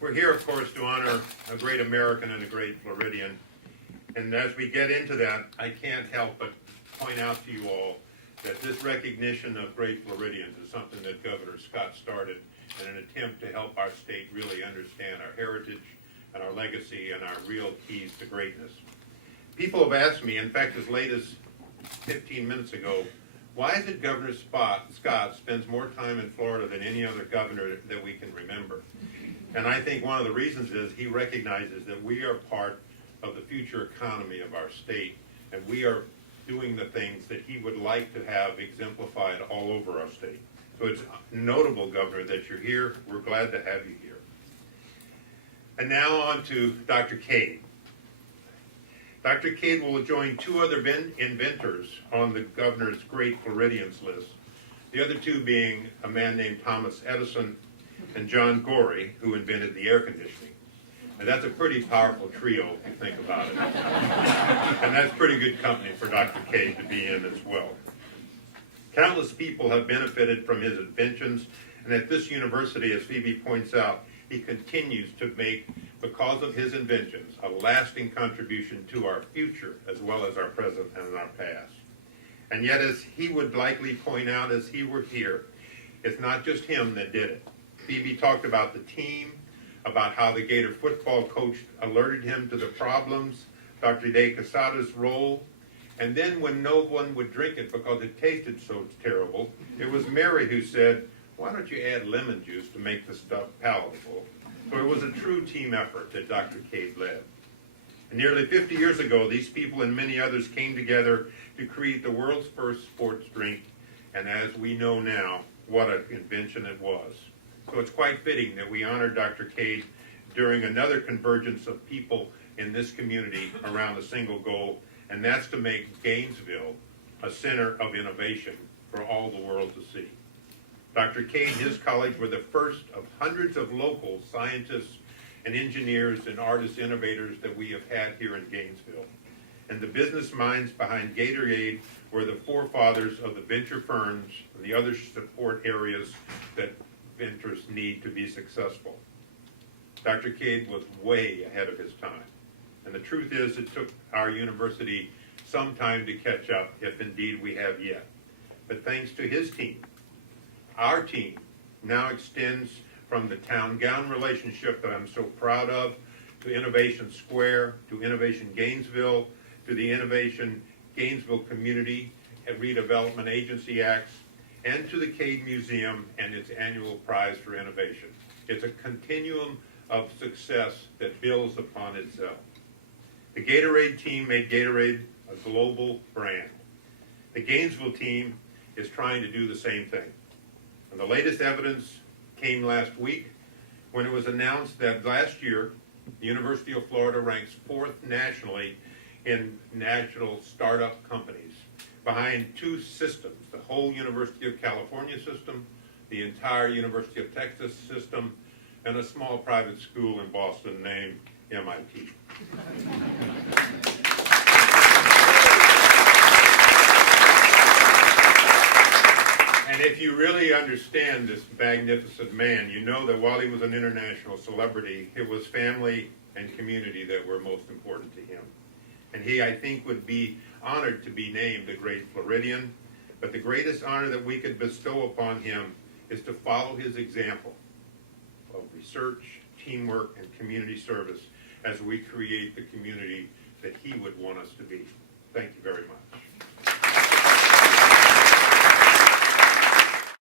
We're here, of course, to honor a great American and a great Floridian. And as we get into that, I can't help but point out to you all that this recognition of great Floridians is something that Governor Scott started in an attempt to help our state really understand our heritage and our legacy and our real keys to greatness. People have asked me, in fact, as late as 15 minutes ago, why is it Governor Scott spends more time in Florida than any other governor that we can remember? And I think one of the reasons is he recognizes that we are part of the future economy of our state, and we are doing the things that he would like to have exemplified all over our state. So it's notable, Governor, that you're here. We're glad to have you here. And now on to Dr. Cade. Dr. Cade will join two other inventors on the governor's Great Floridians list, the other two being a man named Thomas Edison and John Gorey, who invented the air conditioning. And that's a pretty powerful trio, if you think about it. And that's pretty good company for Dr. Cade to be in as well. Countless people have benefited from his inventions, and at this university, as Phoebe points out, he continues to make, because of his inventions, a lasting contribution to our future as well as our present and our past. And yet, as he would likely point out as he were here, it's not just him that did it. Phoebe talked about the team, about how the Gator football coach alerted him to the problems, Dr. De Quesada's role, and then when no one would drink it because it tasted so terrible, it was Mary who said, why don't you add lemon juice to make the stuff palatable? So it was a true team effort that Dr. Cade led. And nearly 50 years ago, these people and many others came together to create the world's first sports drink, and as we know now, what an invention it was. So it's quite fitting that we honor Dr. Cade during another convergence of people in this community around a single goal, and that's to make Gainesville a center of innovation for all the world to see. Dr. Cade and his colleagues were the first of hundreds of local scientists and engineers and artist innovators that we have had here in Gainesville. And the business minds behind Gatorade were the forefathers of the venture firms and the other support areas that inventors need to be successful. Dr. Cade was way ahead of his time. And the truth is, it took our university some time to catch up, if indeed we have yet. But thanks to his team, our team now extends from the town-gown relationship that I'm so proud of, to Innovation Square, to Innovation Gainesville, to the Innovation Gainesville Community and Redevelopment Agency Acts, and to the Cade Museum and its annual prize for innovation. It's a continuum of success that builds upon itself. The Gatorade team made Gatorade a global brand. The Gainesville team is trying to do the same thing. And the latest evidence came last week when it was announced that last year, the University of Florida ranks 4th nationally in national startup companies, behind two systems, the whole University of California system, the entire University of Texas system, and a small private school in Boston named MIT. And if you really understand this magnificent man, you know that while he was an international celebrity, it was family and community that were most important to him. And he, I think, would be honored to be named a great Floridian, but the greatest honor that we could bestow upon him is to follow his example of research, teamwork, and community service as we create the community that he would want us to be. Thank you very much.